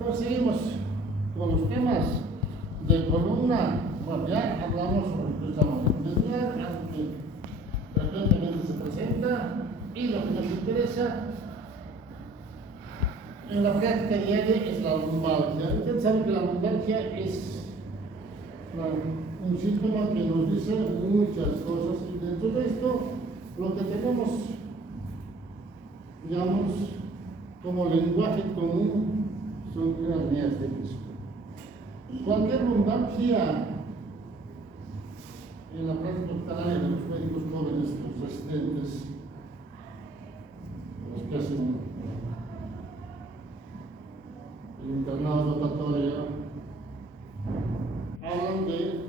Entonces seguimos con los temas de columna. Bueno, ya hablamos sobre el préstamo medial, aunque frecuentemente se presenta, y lo que nos interesa en la práctica diaria es la lumbalgia. Ustedes saben que la lumbalgia es un síntoma que nos dice muchas cosas, y dentro de esto lo que tenemos, digamos, como lenguaje común son hernias de disco. Cualquier lumbalgia en la práctica hospitalaria de los médicos jóvenes, los residentes, los que hacen el internado rotatorio, hablan de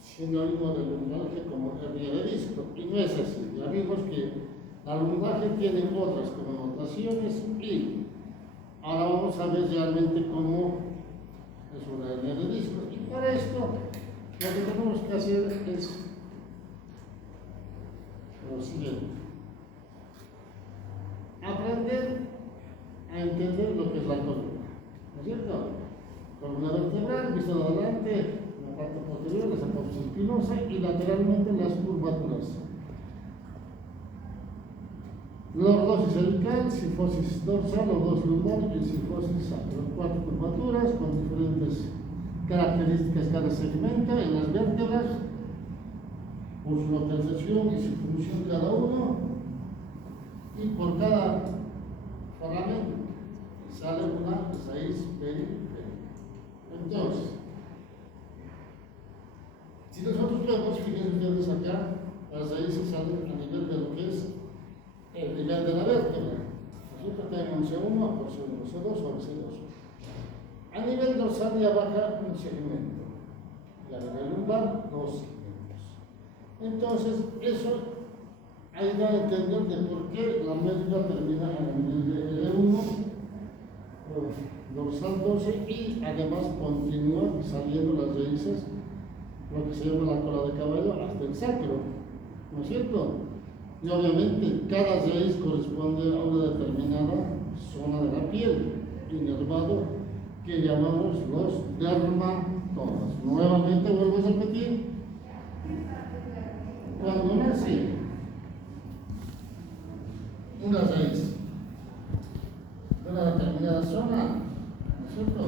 sinónimo de lumbalgia como hernia de disco, y no es así. Ya vimos que la lumbalgia tiene otras connotaciones y ahora vamos a ver realmente cómo es una hernia de disco. Y para esto lo que tenemos que hacer es lo siguiente: aprender a entender lo que es la columna, ¿no es cierto? Columna vertebral, vista de adelante, la parte posterior, la apófisis espinosa y lateralmente las curvaturas. Lordosis cervical, sifosis dorsal, lordosis lumbar y sifosis sacral. 4 curvaturas con diferentes características cada segmento en las vértebras, por su localización y su función cada uno, y por cada parámetro sale una raíz periférica. Entonces, si nosotros vemos, fíjense ustedes acá, las raíces salen a nivel de lo que es el nivel de la vértebra. Nosotros tenemos C1, por C1, C2 o C2. A nivel dorsal ya baja un segmento, y a nivel lumbar 2 segmentos. Entonces, eso ayuda a entender de por qué la médula termina a nivel de L1, dorsal 12, y además continúa saliendo las raíces, lo que se llama la cola de caballo, hasta el sacro, ¿no es cierto? Y obviamente cada raíz corresponde a una determinada zona de la piel, inervado, que llamamos los dermatomas. Nuevamente vuelvo a repetir: cuando nace una raíz de una determinada zona, ¿no es cierto?,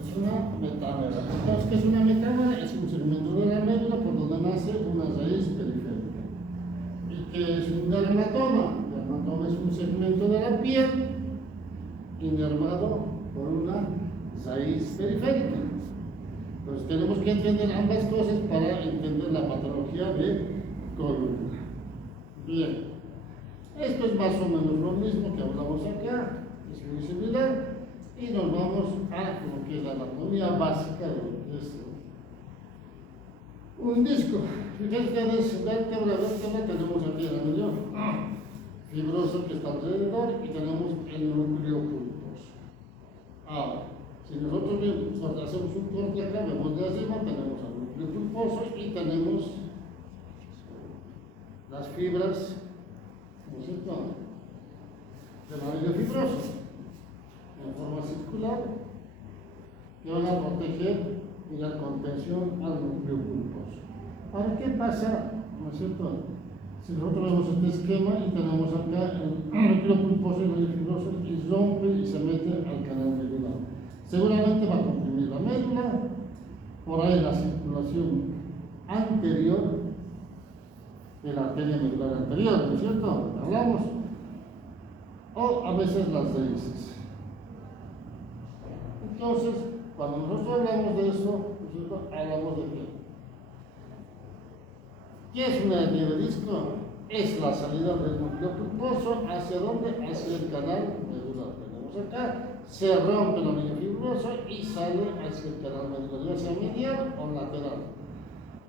es una metámera. Entonces, ¿qué es una metámera? Es un segmento de la médula por donde nace una raíz periférica. ¿Y qué es un dermatoma? El dermatoma es un segmento de la piel inervado por una raíz periférica. Entonces tenemos que entender ambas cosas para entender la patología de columna. Bien, esto es más o menos lo mismo que hablamos acá, es muy similar, y nos vamos a lo que es la anatomía básica de lo que es un disco. Fíjense ustedes, vértebra, tenemos aquí el anillo fibroso que está alrededor y tenemos el núcleo pulposo. Ahora, si nosotros hacemos un corte acá, vemos de arriba, tenemos el núcleo pulposo y tenemos las fibras, ¿no es cierto?, del anillo fibroso en forma circular, que van a proteger y dar contención al núcleo pulposo. Ahora, ¿qué pasa, no es cierto?, si nosotros vemos este esquema y tenemos acá el núcleo pulposo y el anillo fibroso y rompe y se mete al canal medular? Seguramente va a comprimir la médula, por ahí la circulación anterior de la arteria medular anterior, ¿no es cierto?, hablamos, o a veces las raíces. Entonces, cuando nosotros hablamos de eso, hablamos de qué. ¿Qué es una hernia de disco? Es la salida del núcleo pulposo. ¿Hacia dónde? Hacia el canal medular. Tenemos acá, se rompe el anillo fibroso y sale hacia el canal medular, ya sea medial o lateral.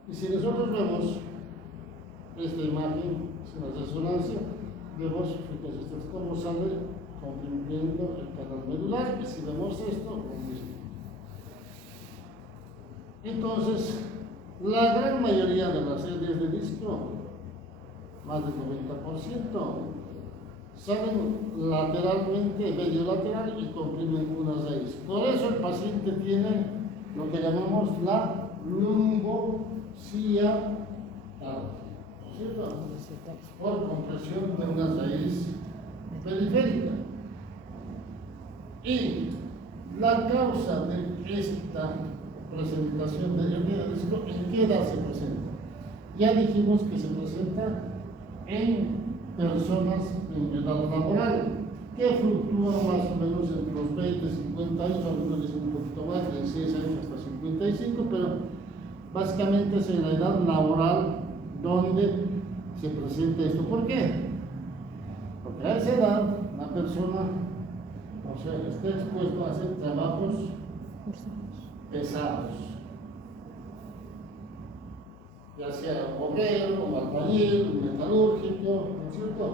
Y si nosotros vemos esta imagen, es una resonancia, vemos, fíjense ustedes cómo sale comprimiendo el canal medular, y si vemos esto, lo mismo. Entonces, la gran mayoría de las hernias de disco, más del 90%, salen lateralmente, medio lateral y comprimen una raíz. Por eso el paciente tiene lo que llamamos la lumbosía ¿cierto? Por compresión de una raíz periférica. Y la causa de esta presentación de hernia de disco, ¿en qué edad se presenta? Ya dijimos que se presenta en personas en edad laboral, que fluctúan más o menos entre los 20 y 50 años, algunos dicen un poquito más, de 16 años hasta 55, pero básicamente es en la edad laboral donde se presenta esto. ¿Por qué? Porque a esa edad la persona, está expuesto a hacer trabajos pesados, ya sea obrero, o albañil, metalúrgico, ¿no es cierto?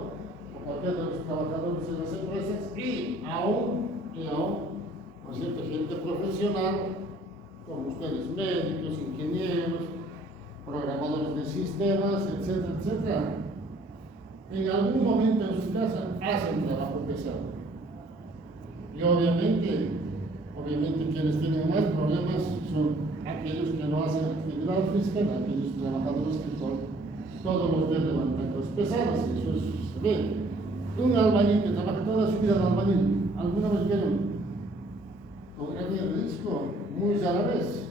O cualquier de los trabajadores de las empresas, y aún, ¿no es cierto?, gente profesional, como ustedes, médicos, ingenieros, programadores de sistemas, etcétera, etcétera. En algún momento en su casa hacen trabajo pesado. Y obviamente quienes tienen más problemas son aquellos que no hacen actividad física, aquellos trabajadores que todos los días levantan cosas pesadas. Eso se ve. Un albañil que trabaja toda su vida en albañil, ¿alguna vez vieron con hernia de disco? Muy rara vez.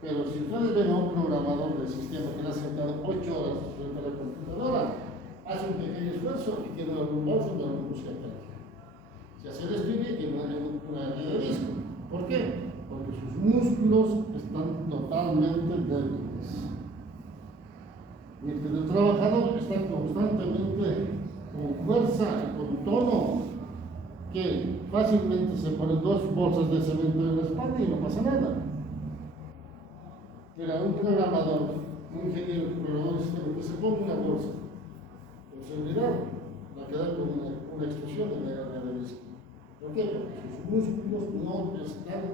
Pero si ustedes ven a un programador de sistema que le ha sentado 8 horas frente a la computadora, hace un pequeño esfuerzo y tiene una lumbar sobre la musculatura. Si hace el estudio, tiene una hernia de disco. ¿Por qué? Porque sus músculos están totalmente débiles. Mientras el trabajador está constantemente con fuerza y con tono, que fácilmente se ponen 2 bolsas de cemento en la espalda y no pasa nada. Era un programador, un ingeniero programador de sistema que se ponga una bolsa, con seguridad va a quedar con una explosión de la hernia de disco. ¿Por qué? Porque sus músculos no están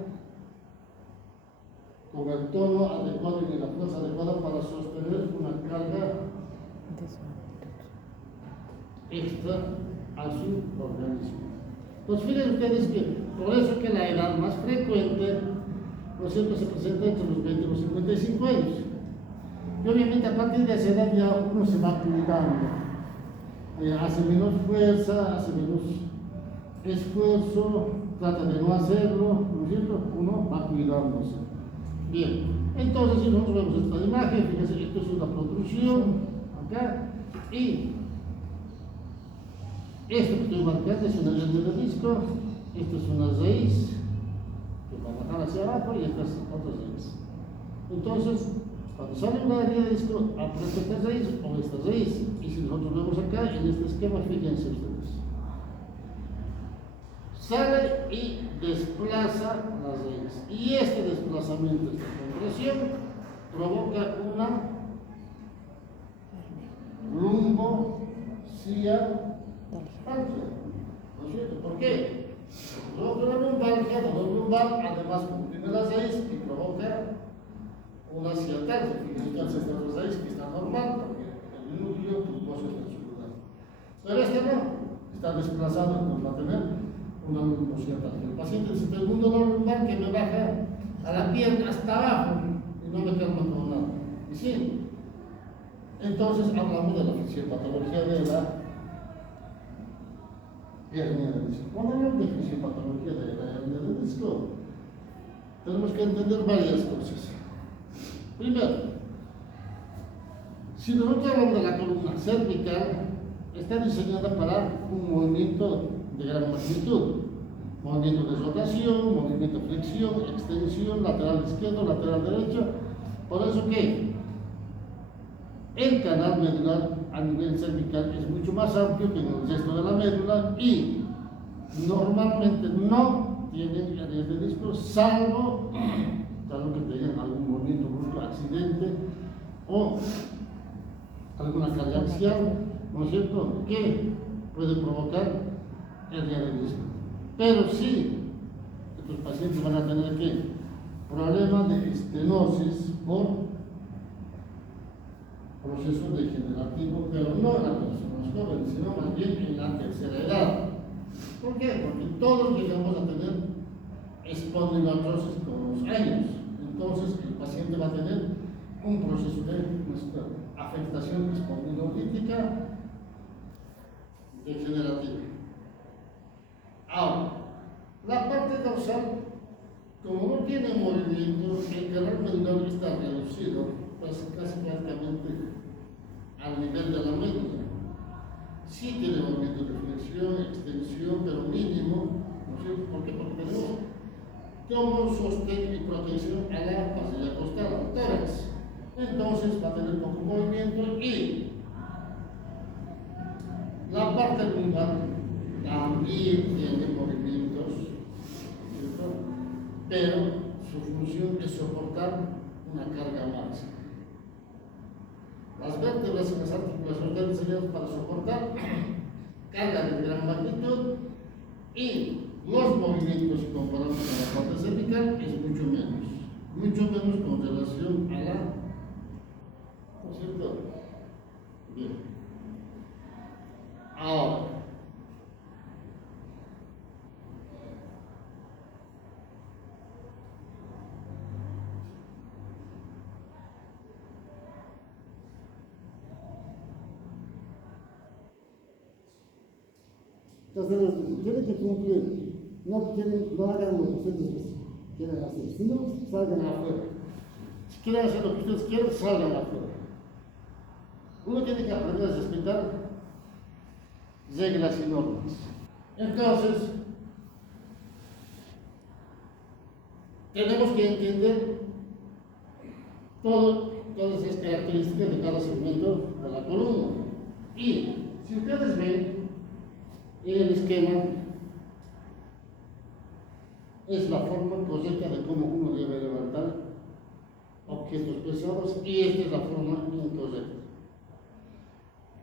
con el tono adecuado y la fuerza adecuada para sostener una carga extra a su organismo. Entonces, fíjense ustedes que por eso que la edad más frecuente, ¿no es cierto?, se presenta entre los 20 y los 55 años. Y obviamente a partir de esa edad ya uno se va cuidando. Hace menos fuerza, hace menos esfuerzo, trata de no hacerlo, ¿no es cierto? Uno va cuidándose. Bien, entonces si nosotros vemos esta imagen, fíjense, esto es una protrusión acá, y esto que estoy marcando es una hernia de disco, esto es una raíz que va a bajar hacia abajo y esta es otra raíz. Entonces, cuando sale una hernia de disco, aparece esta raíz o esta raíz, y si nosotros vemos acá en este esquema, fíjense ustedes, sale y desplaza la raíz, y este desplazamiento, esta compresión, provoca una lumbosía. ¿No es cierto? ¿Por qué? Provoca una lumbalgia, dolor lumbar, además comprime la raíz y provoca una ciatalgia. Fíjense, esta es la raíz que está normal, porque el núcleo pulmoso está en su lugar. Pero este no, está desplazado, entonces va a tener una lumbosiatalgia. El paciente dice: tengo un dolor lumbar que me baja a la pierna hasta abajo y no me calma con nada. Y sí, entonces hablamos de la fisiopatología de la hernia de disco. Cuando hablamos de fisiopatología de la hernia de disco, tenemos que entender varias cosas. Primero, si nosotros hablamos de la columna cervical, está diseñada para un movimiento de gran magnitud. Movimiento de rotación, movimiento de flexión, extensión, lateral izquierdo, lateral derecho. Por eso que el canal medular a nivel cervical es mucho más amplio que en el resto de la médula y normalmente no tienen hernias de disco, salvo que tengan algún movimiento brusco, accidente o alguna carga axial, ¿no es cierto?, que puede provocar hernia de disco. Pero sí, estos pacientes van a tener problemas de estenosis por proceso degenerativo, pero no en las personas jóvenes, sino más bien en la tercera edad. ¿Por qué? Porque todos llegamos a tener espondilocrosis con los años. Entonces el paciente va a tener un proceso de afectación espondilolítica degenerativa. Ahora, la parte dorsal, como no tiene movimiento, el canal medular está reducido, pues casi prácticamente al nivel de la médula. Sí tiene movimiento de flexión, extensión, pero mínimo, ¿no es cierto? ¿Por qué? Porque tenemos como sostén y protección a la pasilla costal, al tórax. Entonces va a tener poco movimiento y la parte lumbar también tiene movimientos, ¿cierto? Pero su función es soportar una carga máxima. Las vértebras y las articulaciones están diseñadas para soportar carga de gran magnitud y los movimientos comparados con la parte cervical es mucho menos con relación a la, ¿no es cierto? Bien. Ahora, entonces, tienen que cumplir, no hagan lo que ustedes quieren hacer, si no, salgan afuera. Si quieren hacer lo que ustedes quieren, salgan afuera. Uno tiene que aprender a respetar reglas y normas. Entonces, tenemos que entender todas esas características de cada segmento de la columna. Y si ustedes ven, en el esquema es la forma correcta de cómo uno debe levantar objetos pesados y esta es la forma incorrecta.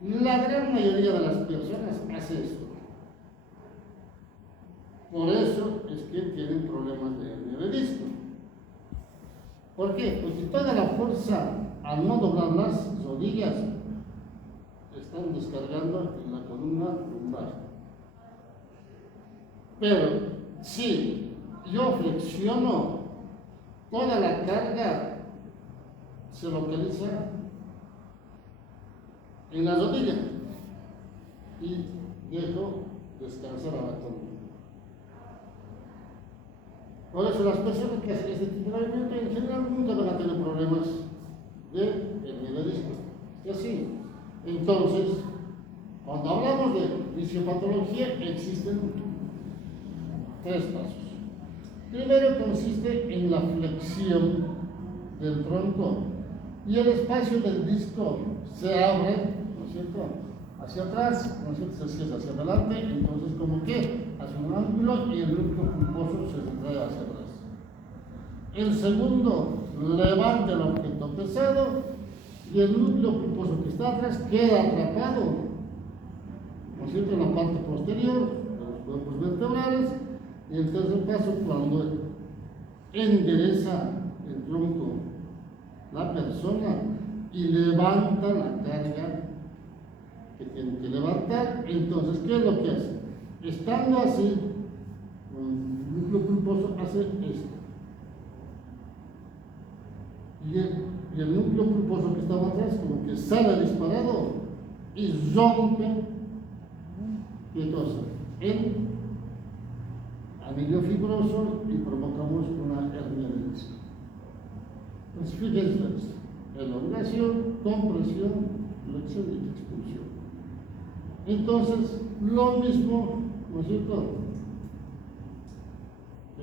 La gran mayoría de las personas hace esto. Por eso es que tienen problemas de hernia de disco. ¿Por qué? Porque toda la fuerza al no doblar las rodillas están descargando en la columna lumbar. Pero si yo flexiono, toda la carga se localiza en la rodilla y dejo descansar a la columna. Por eso las personas que hacen este tipo de movimiento en general nunca van a tener problemas de hernia de disco. Y así. Entonces, cuando hablamos de fisiopatología, existen 3 pasos. Primero consiste en la flexión del tronco y el espacio del disco se abre, ¿no es cierto?, hacia atrás, ¿no es cierto?, se cierra hacia adelante, entonces como que hace un ángulo y el núcleo pulposo se retrae hacia atrás. El segundo levanta el objeto pesado y el núcleo pulposo que está atrás queda atrapado, ¿no es cierto?, en la parte posterior de los cuerpos vertebrales. Y el tercer paso, cuando endereza el tronco la persona y levanta la carga que tiene que levantar, entonces, ¿qué es lo que hace? Estando así, el núcleo pulposo hace esto. Y el núcleo pulposo que estaba atrás, como que sale disparado y rompe, ¿qué cosa? El anillo fibroso y provocamos una hernia de disco. Entonces, fíjense, elongación, compresión, flexión y expulsión. Entonces, lo mismo, ¿no es cierto?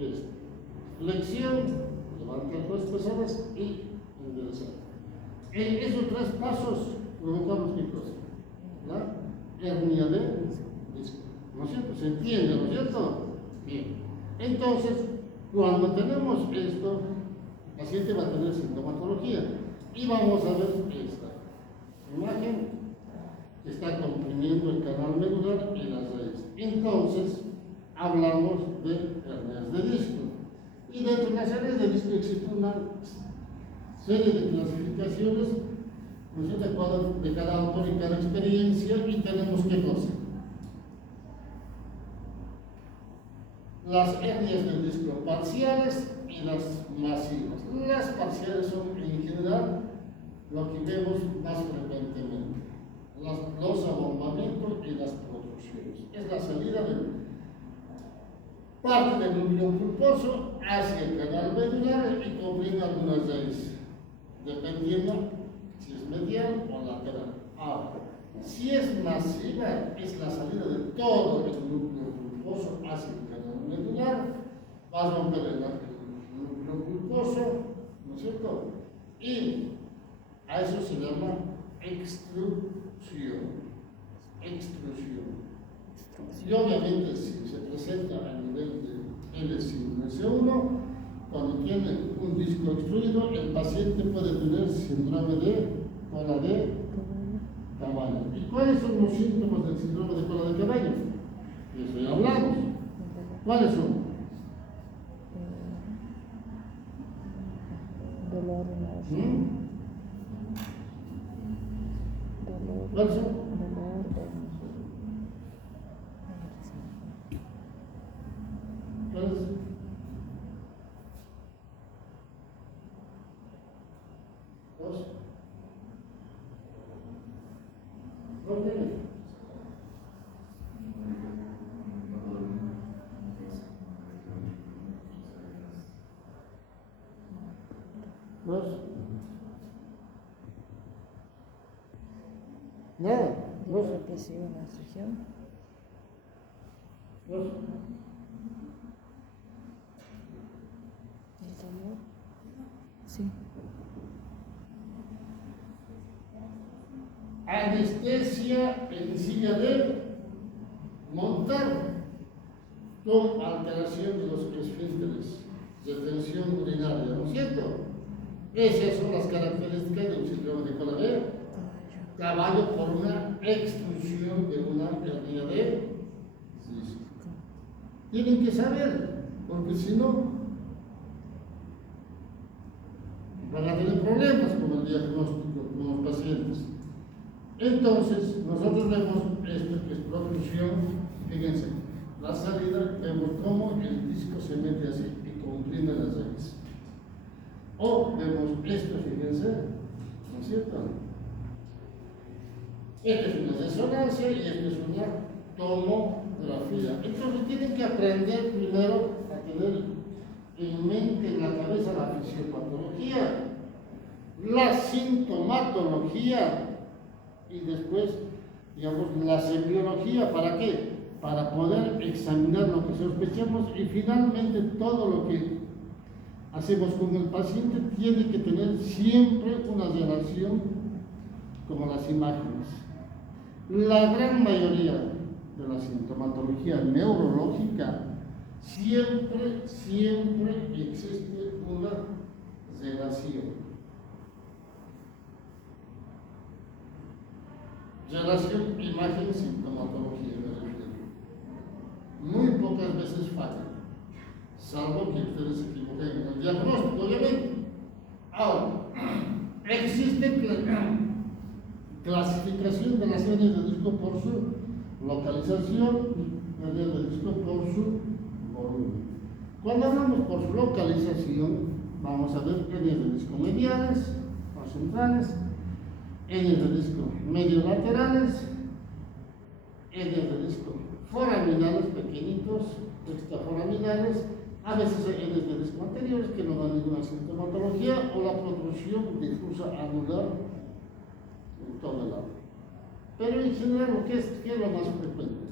Es flexión, levantar cosas pesadas y enderezar. En esos 3 pasos provocamos qué cosa? La hernia de disco. ¿No es cierto? ¿Se entiende, no es cierto? Bien. Entonces, cuando tenemos esto, el paciente va a tener sintomatología y vamos a ver esta imagen que está comprimiendo el canal medular y las raíces. Entonces, hablamos de hernias de disco. Y dentro de las hernias de disco existe una serie de clasificaciones ¿no es cierto?, de cada autor y cada experiencia, y tenemos qué cosa. Las hernias del disco parciales y las masivas. Las parciales son en general lo que vemos más frecuentemente, los abombamientos y las protrusiones. Es la salida de parte del núcleo pulposo hacia el canal medular y comprime algunas raíces, dependiendo si es medial o lateral. Ahora, si es masiva, es la salida de todo el núcleo pulposo hacia el canal medular, va a romper el núcleo pulposo, ¿no es cierto? Y a eso se llama extrusión. Y obviamente, si se presenta a nivel de L5, S1, cuando tiene un disco extruido, el paciente puede tener síndrome de cola de caballo. ¿Y cuáles son los síntomas del síndrome de cola de caballo? De eso ya hablamos. ¿Cuáles son? Dolor en la ¿Cuáles son? ¿Cuáles? ¿Dos? ¿Dos tiene? ¿Dos? Nada. ¿Dos? Represión en la región. ¿Dos? ¿El dolor? Sí. Anestesia en silla de montar con alteración de los esfínteres, retención urinaria, ¿no es cierto? Esas son las características de un síndrome de cola de caballo por una extrusión de una hernia de disco. Tienen que saber, porque si no, van a tener problemas con el diagnóstico con los pacientes. Entonces, nosotros vemos esto que es protrusión, fíjense, la salida, vemos cómo el disco se mete así y comprime las raíces. O vemos esto, fíjense, ¿no es cierto? Esta es una resonancia y esta es una tomografía. Entonces tienen que aprender primero a tener en mente, en la cabeza, la fisiopatología, la sintomatología y después, digamos, la semiología. ¿Para qué? Para poder examinar lo que sospechamos y finalmente todo lo que hacemos con el paciente tiene que tener siempre una relación con las imágenes. La gran mayoría de la sintomatología neurológica siempre existe una relación. Relación imagen-sintomatología, muy pocas veces falla, salvo que ustedes se equivoquen en el diagnóstico, obviamente. Ahora, existe clasificación de las hernias de disco por su localización, hernias de disco por su volumen. Cuando hablamos por su localización, vamos a ver hernias de disco mediales o centrales, hernias de disco medio laterales, hernias de disco foraminales pequeñitos, extraforaminales, a veces hay hernias de disco anteriores que no dan ninguna sintomatología, o la protrusión difusa anular en todo el lado. Pero en general, ¿qué es lo más frecuente?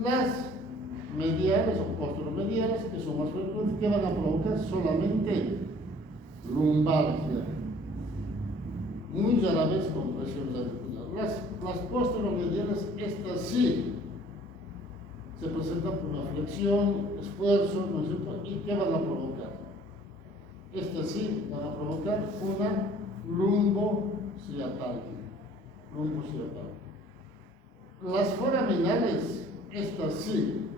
Las mediales o posteromediales, que son más frecuentes, que van a provocar solamente lumbalgia, muy rara vez compresión radicular. Las posteromediales, estas sí se presentan por una flexión, esfuerzo, ¿no es cierto? ¿Y qué van a provocar? Estas sí van a provocar una lumbociatalgia. Las foraminales, estas sí,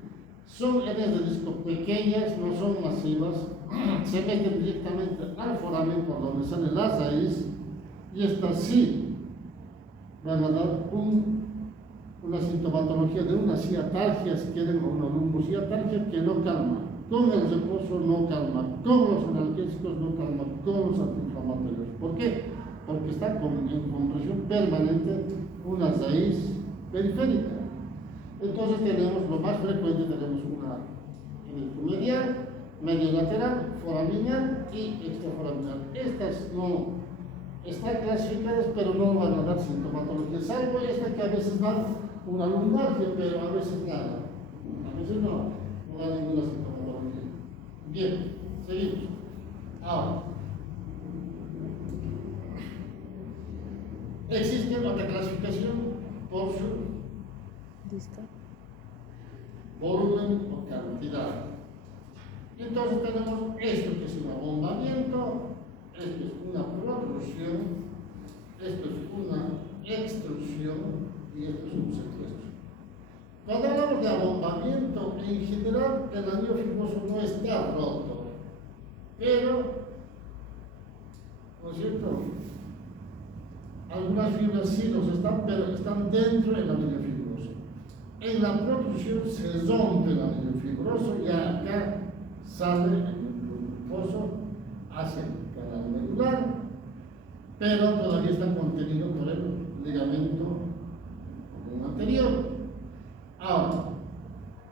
son hernias de disco pequeñas, no son masivas, se meten directamente al foramen por donde sale la raíz, y estas sí van a dar una sintomatología de una ciatalgia, si quieren, o una lumbociatalgia que no calma. Con el reposo no calma, con los analgésicos no calma, con los antiinflamatorios. ¿Por qué? Porque está en compresión permanente una raíz periférica. Entonces tenemos, lo más frecuente, tenemos una medial, medio lateral, foraminal y extraforaminal. Estas no están clasificadas, pero no van a dar sintomatología, salvo esta que a veces dan una lumbalgia, pero a veces nada. A veces no da ninguna sintomatología. Bien, seguimos. Ahora, existe otra clasificación por su Disca. volumen o cantidad. Y entonces tenemos esto que es un abombamiento, esto es una protrusión, esto es una extrusión y esto es un secuestro. Cuando hablamos de abombamiento, en general el anillo fibroso no está roto, pero, ¿no es cierto? Algunas fibras sí los están, pero están dentro del anillo fibroso. En la protrusión se rompe el anillo fibroso y acá sale el glucoso hacia el canal medular, pero todavía está contenido por el ligamento anterior. Ahora,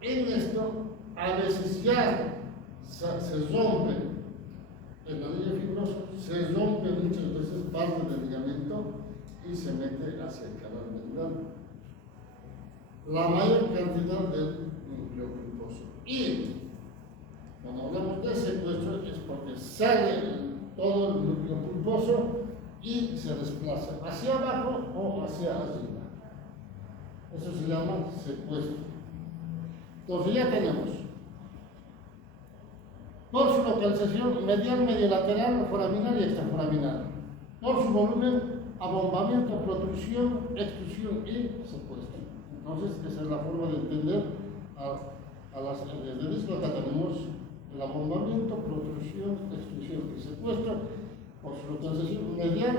en esto, a veces ya se rompe el anillo fibroso, se rompe muchas veces parte del ligamento y se mete hacia el canal medular. La mayor cantidad del núcleo pulposo. Y cuando hablamos de secuestro es porque sale todo el núcleo pulposo y se desplaza hacia abajo o hacia arriba. Eso se llama secuestro. Entonces ya tenemos por su localización medial, medio lateral, foraminal y extraforaminal. Por su volumen, abombamiento, protrusión, extrusión y secuestro. Entonces esa es la forma de entender desde disco acá tenemos el abombamiento, protrusión, extrusión y secuestro por su localización medial,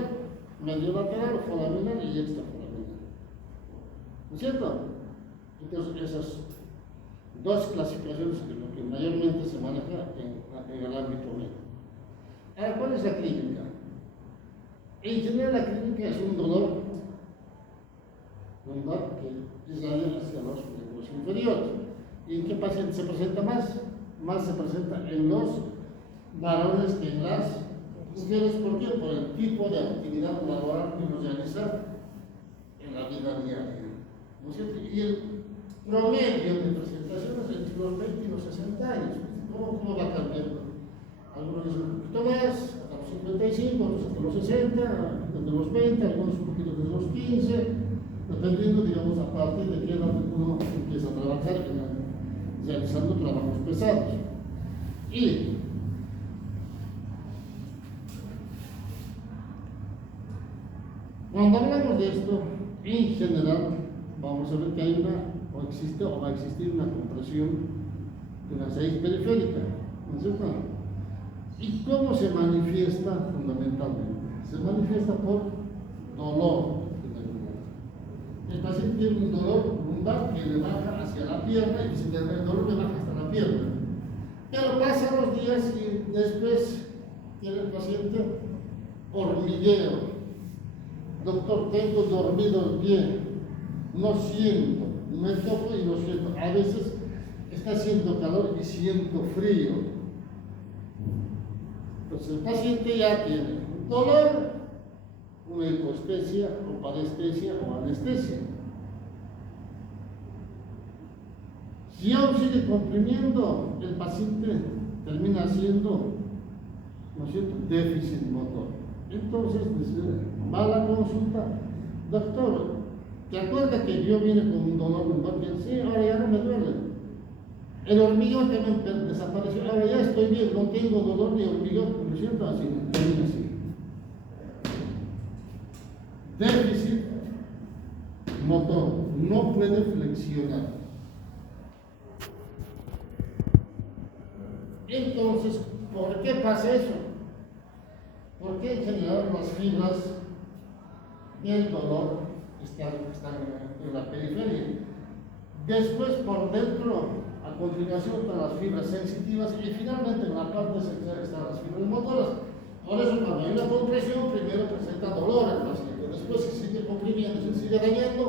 medio lateral, foraminal y extraforaminal. ¿No es cierto? Entonces esas dos clasificaciones es lo que mayormente se maneja en el ámbito médico. Ahora, ¿cuál es la clínica? En general la clínica es un dolor lumbar que irradia hacia los miembros inferiores. ¿Y en qué paciente se presenta más? Más se presenta en los varones que en las mujeres. ¿Por qué? Por el tipo de actividad laboral que uno realiza en la vida diaria. ¿No es cierto? Y el promedio de presentaciones entre los 20 y los 60 años. ¿Cómo va cambiando? Algunos dicen un poquito más, hasta los 55, otros hasta los 60, desde los 20, algunos un poquito desde los 15, dependiendo, digamos, a partir de qué edad uno empieza a trabajar realizando trabajos pesados. Y cuando hablamos de esto, en general, vamos a ver que hay o existe o va a existir una compresión de una raíz periférica, ¿no es cierto? ¿Y cómo se manifiesta fundamentalmente? Se manifiesta por dolor. El paciente tiene un dolor lumbar que le baja hacia la pierna y si el dolor le baja hasta la pierna. Pero pasan los días y después tiene el paciente hormigueo. Doctor, tengo dormido el pie, no siento, me toco y no siento. A veces está haciendo calor y siento frío. Entonces el paciente ya tiene un dolor, una hipoestesia o parestesia o anestesia. Si aún sigue comprimiendo, el paciente termina haciendo, ¿no es cierto?, déficit motor. Entonces va a la consulta, doctor, ¿te acuerdas que yo vine con un dolor lumbar? Sí, ahora ya no me duele. El hormigueo también desapareció, ahora ya estoy bien, no tengo dolor ni hormigueo, ¿no es cierto? Así, termina así. Déficit motor, no puede flexionar. Entonces, ¿por qué pasa eso? Porque en general las fibras del dolor están en la periferia. Después, por dentro, a continuación, están las fibras sensitivas y finalmente en la parte central están las fibras motoras. Por eso, cuando hay una compresión, primero presenta dolor al paciente. Después, si sigue comprimiendo, se sigue dañando,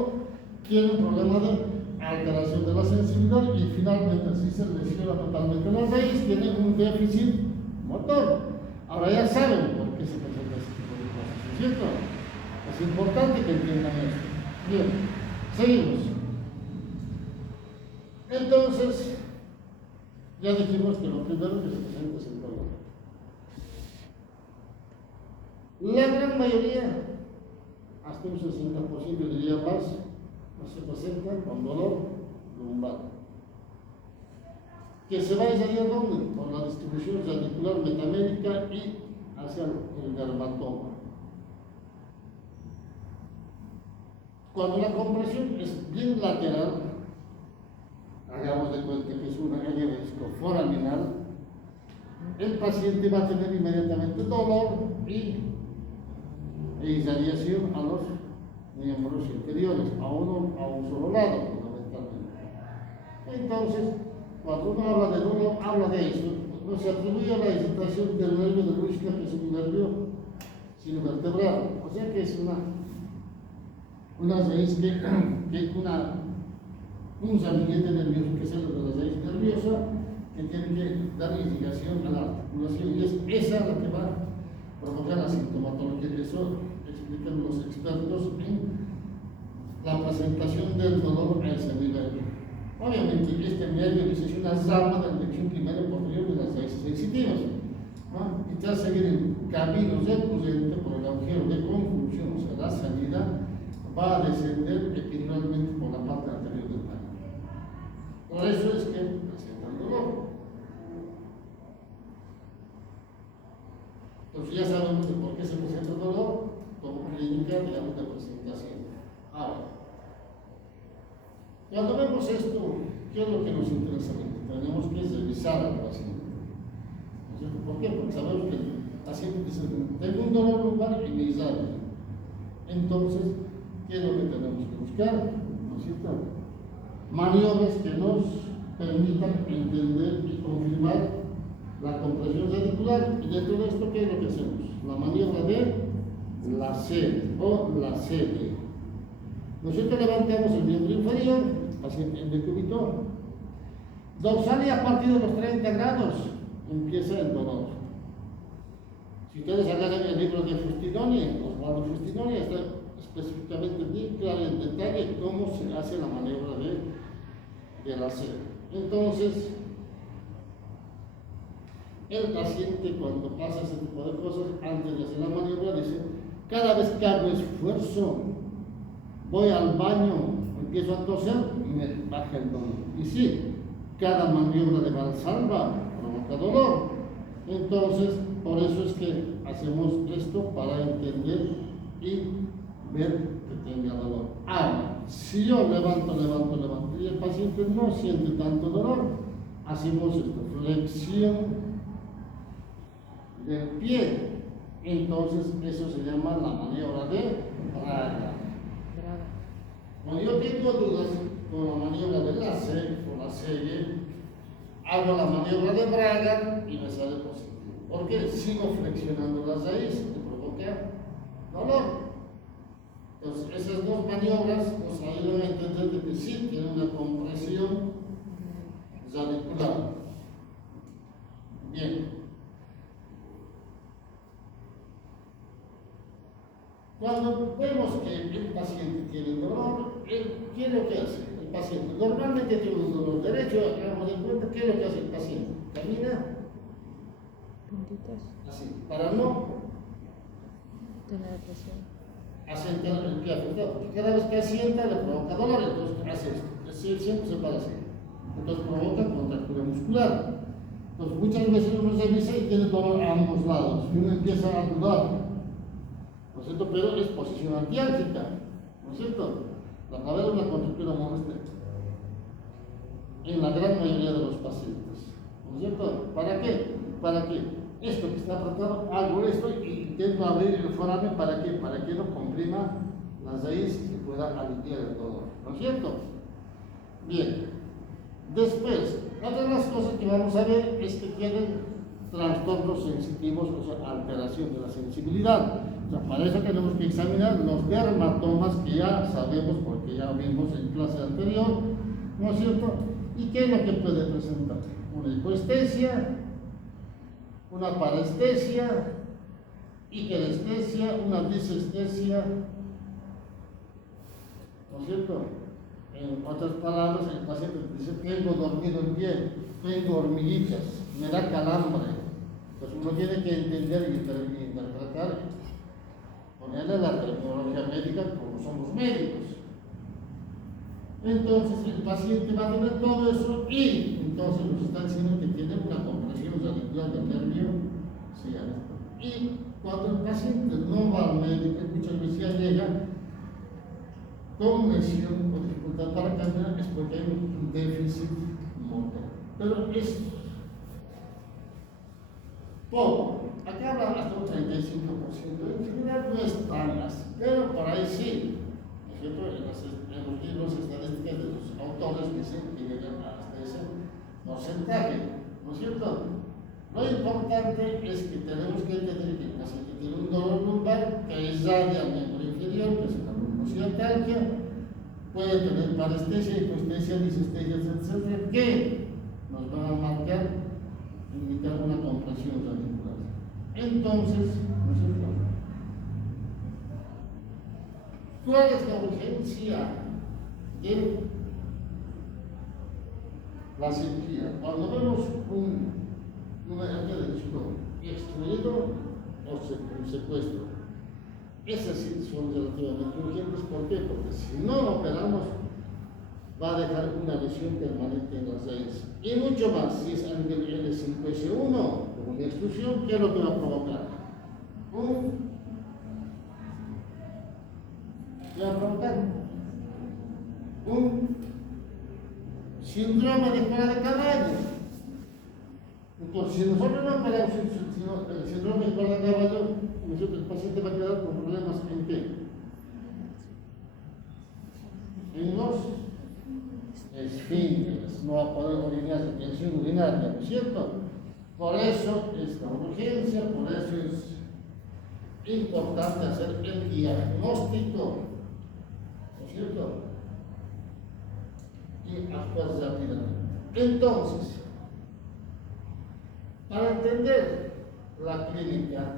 tiene un problema de alteración de la sensibilidad y finalmente, si se lesiona totalmente la raíz, tiene un déficit motor. Ahora ya saben por qué se presenta ese tipo de cosas, ¿no es cierto? Es importante que entiendan esto. Bien, seguimos. Entonces, ya dijimos que lo primero que se presenta es el dolor. La gran mayoría, hasta un 60% diría más, se presenta con dolor lumbar, que se va a irradiar ¿dónde? Por la distribución radicular metamérica y hacia el dermatoma. Cuando la compresión es bien lateral, hagamos de cuenta que es una hernia foraminal, el paciente va a tener inmediatamente dolor e irradiación a los miembros inferiores, a un solo lado, fundamentalmente. Entonces, cuando uno habla de dolor, habla de eso, no se atribuye a la irritación del nervio de Luschka, que es un nervio sinovertebral, o sea que es una raíz un ramillete nervioso, que es el de la raíz nerviosa, que tiene que dar indicación a la articulación, y es esa la que va a provocar la sintomatología. Eso explican los expertos en la presentación del dolor a ese nivel. Obviamente, este nervio es una rama de la dirección primaria y posterior de las raíces sensitivas, ¿no? Y tras seguir el camino recurrente por el agujero de conjunción, o sea, la salida, va a descender epiduralmente por la parte anterior del tallo. Por eso es que presentan dolor. Entonces ya sabemos de por qué se presenta el dolor, como clínica, digamos, de presentación. Ahora, cuando vemos esto, ¿qué es lo que nos interesa? Tenemos que revisar al paciente. ¿No es cierto? ¿Por qué? Porque sabemos que el paciente dice, tengo un dolor lumbar y me irradia. Entonces, ¿qué es lo que tenemos que buscar? ¿No es cierto? Maniobras que nos permitan entender y confirmar la compresión radicular. Y dentro de esto, ¿qué es lo que hacemos? La maniobra de la sede o la sede. Nosotros levantamos el miembro inferior, paciente en decúbito, dorsal, y a partir de los 30 grados empieza el dolor. Si ustedes agarran el libro de Fustinoni, Osvaldo Fustinoni, está específicamente bien claro en detalle cómo se hace la maniobra de la sede. Entonces, el paciente, cuando pasa ese tipo de cosas, antes de hacer la maniobra, dice: cada vez que hago esfuerzo, voy al baño, empiezo a toser, me baja el dolor. Y sí, cada maniobra de Valsalva provoca dolor. Entonces, por eso es que hacemos esto, para entender y ver que tenga dolor. Ahora, si yo levanto y el paciente no siente tanto dolor, hacemos esto: flexión del pie. Entonces, eso se llama la maniobra de Braga. Cuando yo tengo dudas con la maniobra de la serie, hago la maniobra de Braga y me sale positivo. Porque sigo flexionando la raíz, que provoca dolor. Entonces, esas dos maniobras nos ayudan a entender de que sí tiene una compresión radicular. Bien. Cuando vemos que el paciente tiene dolor, ¿qué es lo que hace el paciente? Normalmente tiene un dolor derecho, hagamos en cuenta, ¿qué es lo que hace el paciente? Camina así, para no tener presión, asentar el pie afectado, porque cada vez que asienta le provoca dolor, entonces hace esto, siempre se para así, entonces provoca contractura muscular. Entonces muchas veces uno revisa y tiene dolor a ambos lados, y uno empieza a dudar, ¿no es cierto? Pero es posición antiálgica, ¿no es cierto? La cadera es una contractura molesta en la gran mayoría de los pacientes, ¿no es cierto? ¿Para qué? Para que esto que está apretado, hago esto y intento abrir el foramen, ¿para qué? Para que no comprima la raíz se pueda aliviar el dolor, ¿no es cierto? Bien, después, otra de las cosas que vamos a ver es que tienen trastornos sensitivos, o sea, alteración de la sensibilidad. O sea, para eso tenemos que examinar los dermatomas que ya sabemos porque ya vimos en clase anterior, ¿no es cierto? ¿Y qué es lo que puede presentar? Una hipoestesia, una parestesia, hiperestesia, una disestesia, ¿no es cierto? En otras palabras, el paciente dice: tengo dormido el pie, tengo hormiguitas, me da calambre. Pues uno tiene que entender y interpretar, ponerle la terminología médica como somos médicos. Entonces el paciente va a tener todo eso y entonces nos está diciendo que tiene una compresión radicular del nervio ciático. Y cuando el paciente no va al médico, muchas veces ya llega con lesión o dificultad para caminar, es porque hay un déficit motor. Pero es poco. Acá hablan hasta un 35%. En general no es tan así, pero por ahí sí. ¿No es cierto? En los libros estadísticos de los autores dicen que llegan hasta ese porcentaje. ¿No es cierto? Lo importante es que tenemos que entender que el paciente tiene un dolor lumbar que irradia al miembro inferior, que es una lumbosidalgia, puede tener parestesia, hipoestesia, disestesia, etc., que nos van a marcar, indicar una compresión radicular. Entonces, ¿no es cierto? ¿Cuál es la urgencia de la cirugía? Cuando vemos una hernia de disco extruido o un secuestro, esas sí son relativamente urgentes. ¿Por qué? Porque si no lo operamos, va a dejar una lesión permanente en las raíces. Y mucho más, si es a nivel L5S1, como una extrusión, ¿qué es lo que va a provocar? ¿Qué va a provocar? Un síndrome de cola de caballo. Entonces, si nosotros no operamos el síndrome de cola de caballo, el paciente va a quedar con problemas ¿en qué? En los esfínteres, no va a poder orinar de tensión urinaria, ¿no es cierto? Por eso es la urgencia, por eso es importante hacer el diagnóstico, ¿no es cierto? Y actuar rápidamente. Entonces, para entender la clínica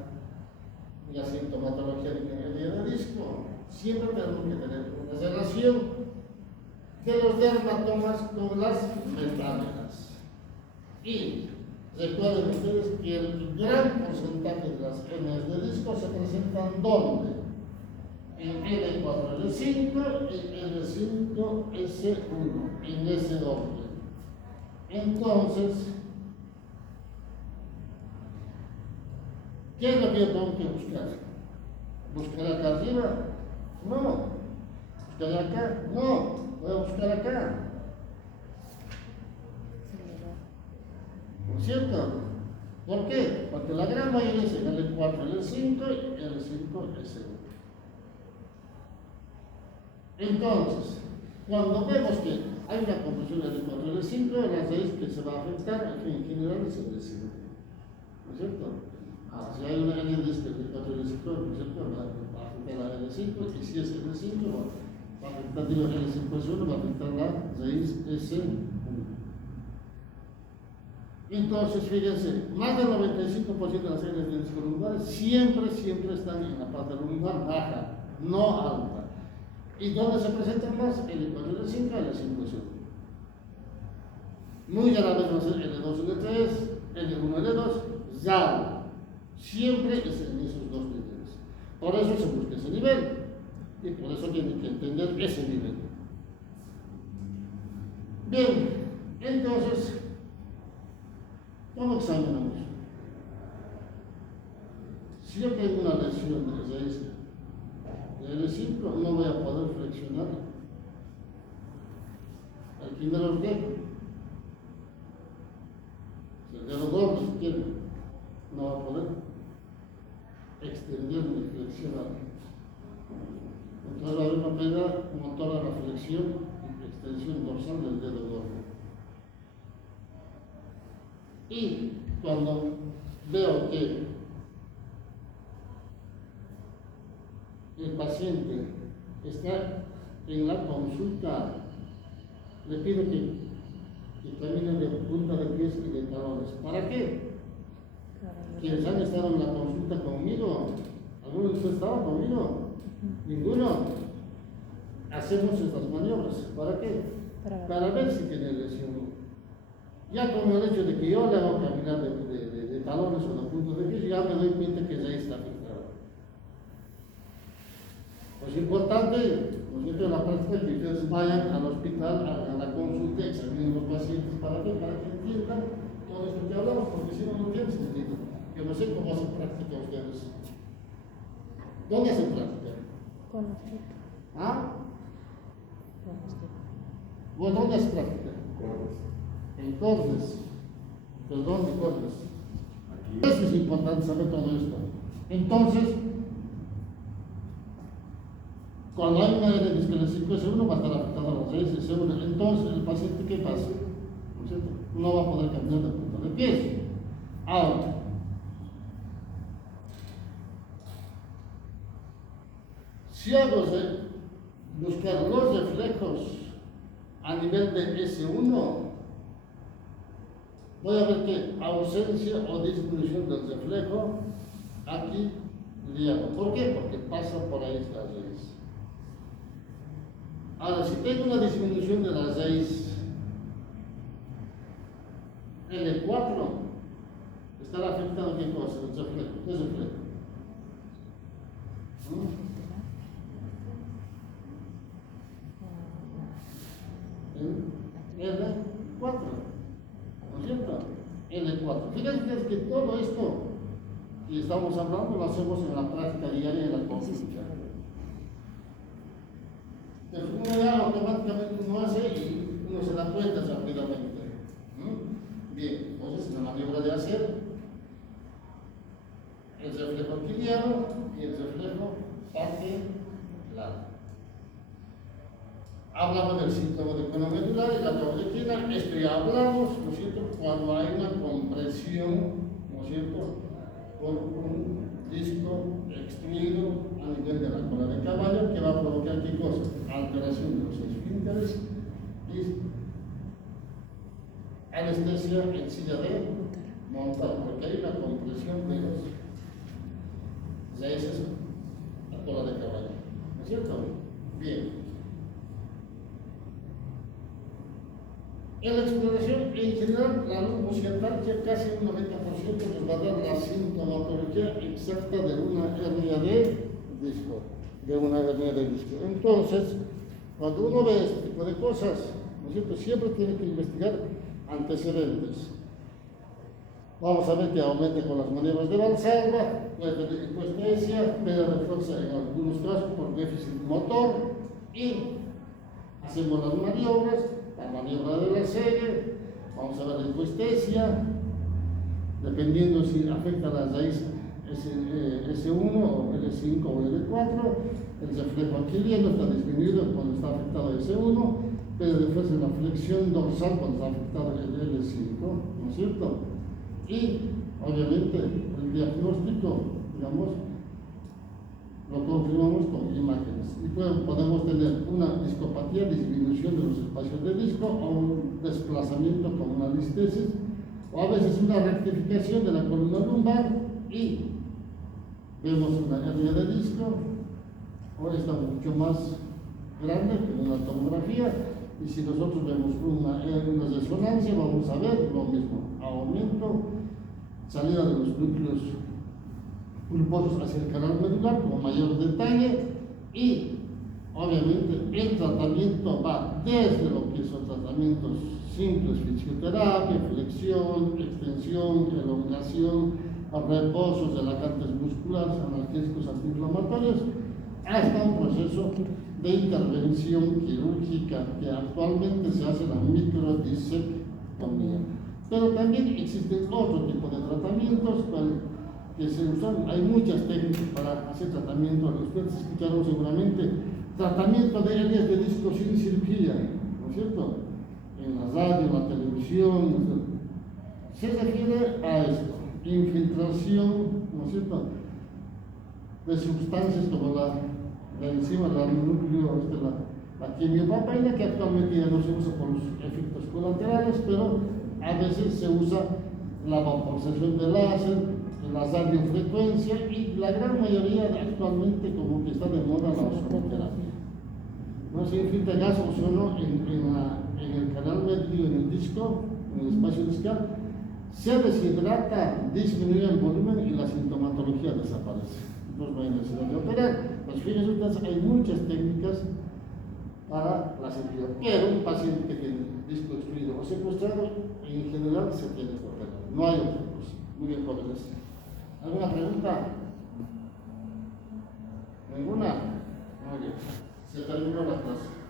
y la sintomatología de la hernia de disco, siempre tenemos que tener una relación de los dermatomas con las metámeras. Y recuerden ustedes que el gran porcentaje de las hernias de disco se presentan ¿dónde? En L4, L5 y L5, S1, en ese orden. Entonces, ¿qué es lo que yo tengo que buscar? ¿Buscar acá arriba? No. ¿Buscar acá? No. Voy a buscar acá. ¿No es cierto? ¿Por qué? Porque la gran mayoría es L4, L5 y L5, S1. Entonces, cuando vemos que hay una compresión L4, L5, la raíz que se va a afectar en general es el L5. ¿No es cierto? Si hay una hernia de L4, L5, ¿no es cierto? Va a afectar la L5, y si es L5, va a afectar el L5S1, va a afectar la raíz S1. Entonces, fíjense, más del 95% de las hernias de disco lumbares siempre están en la parte lumbar baja, no alta. ¿Y dónde se presentan más? L4, L5, L5S1. Muy rara vez va a ser L2, L3, L1, L2, raro. Siempre es en esos dos niveles. Por eso se busca ese nivel. Y por eso tienen que entender ese nivel. Bien, entonces, ¿cómo examinamos? Si yo tengo una lesión de raíz de L5, no voy a poder flexionar el primer dedo. El dedo gordo, si quieren, no va a poder extender ni flexionar. Entonces va a haber una pérdida motora de la flexión y extensión dorsal del dedo gordo. Y cuando veo que el paciente está en la consulta, le pido que camine de punta de pies y de talones. ¿Para qué? Quienes han estado en la consulta conmigo, ¿alguno de ustedes estaba conmigo? Ninguno. Hacemos estas maniobras. ¿Para qué? Para ver si tiene lesión. Ya con el hecho de que yo le hago caminar de talones o de puntos de pies, ya me doy cuenta que ya está afectado. Pues importante, ¿no es cierto?, en la práctica, que ustedes vayan al hospital, a la consulta, examinen los pacientes. ¿Para qué? Para que entiendan todo esto que hablamos, porque si no, no tiene sentido. Yo no sé cómo hacen práctica ustedes. ¿Dónde hacen práctica? Con usted. ¿Ah? Con usted. ¿Vos dónde haces práctica? En Cordes. ¿Pero dónde Cordes? Eso es importante saber todo esto. Entonces, cuando hay una hernia de disco en el 5S1 va a estar afectada a las raíces S1. Entonces, el paciente, ¿qué pasa? ¿No es cierto? No va a poder caminar de punta de pies. Ahora, si hago de buscar los reflejos a nivel de S1, voy a ver que ausencia o disminución del reflejo aquí le hago. ¿Por qué? Porque pasa por ahí esta raíz. Ahora, si tengo una disminución de la raíz L4, estará afectado qué cosa, el reflejo. ¿Qué es reflejo? L4, ¿no es cierto? L4. Fíjense que todo esto que estamos hablando lo hacemos en la práctica diaria en la consulta. Entonces uno ya automáticamente uno hace y uno se da cuenta rápidamente. Bien, entonces en la maniobra de hacer el reflejo quiliano y el reflejo patelar. Hablamos del síntoma de cono medular y la caudequina. Esto ya hablamos, ¿no es cierto?, cuando hay una compresión, ¿no es cierto?, por un disco extendido a nivel de la cola de caballo, que va a provocar ¿qué cosa? Alteración de los esfínteres y anestesia en silla de montar, porque hay una compresión de los raíces a cola de caballo, ¿no es cierto? Bien. En la exploración, en general, la musculatura casi un 90% nos va a dar la sintomatología exacta de una hernia de disco. Entonces, cuando uno ve este tipo de cosas, ¿no es cierto?, siempre tiene que investigar antecedentes. Vamos a ver que aumenta con las maniobras de Valsalva, hipoestesia, pérdida de fuerza en algunos casos por déficit motor, y hacemos las maniobras. La maniobra de la serie, vamos a ver la hipoestesia, dependiendo si afecta la raíz S1 o L5 o L4, el reflejo aquiliano está disminuido cuando está afectado S1, pero después en la flexión dorsal cuando está afectado el L5, ¿no es cierto? Y obviamente el diagnóstico, digamos, lo confirmamos con imágenes. Y podemos tener una discopatía, disminución de los espacios de disco, o un desplazamiento con una listesis, o a veces una rectificación de la columna lumbar y vemos una hernia de disco, o está mucho más grande que una tomografía, y si nosotros vemos una resonancia, vamos a ver lo mismo: aumento, salida de los núcleos pulposos hacia el canal medular con mayor detalle, y obviamente el tratamiento va desde lo que son tratamientos simples, fisioterapia, flexión, extensión, elongación, reposos relajantes musculares, analgésicos antiinflamatorios, hasta un proceso de intervención quirúrgica que actualmente se hace la microdisectomía. Pero también existen otro tipo de tratamientos, que se usan, hay muchas técnicas para hacer tratamiento. Ustedes escucharon seguramente tratamiento de hernias de disco sin cirugía, ¿no es cierto? En la radio, en la televisión, ¿no es cierto? Se refiere a esto, infiltración, ¿no es cierto?, de sustancias como la enzima, la núcleo, la quimiopapaina, que actualmente ya no se usa por los efectos colaterales, pero a veces se usa la vaporización de láser, la radiofrecuencia y la gran mayoría actualmente como que está de moda la ozonoterapia. No se infiltra gas ozono en el canal medio, en el disco, en el espacio discal, se deshidrata, disminuye el volumen y la sintomatología desaparece. Entonces no hay necesidad de operar. Pues fíjense ustedes, hay muchas técnicas para la cirugía, pero un paciente que tiene disco extruido o secuestrado, en general se tiene que operar. No hay otra cosa. Muy bien, jóvenes. ¿Alguna pregunta? ¿Ninguna? Muy bien. Se terminó la clase.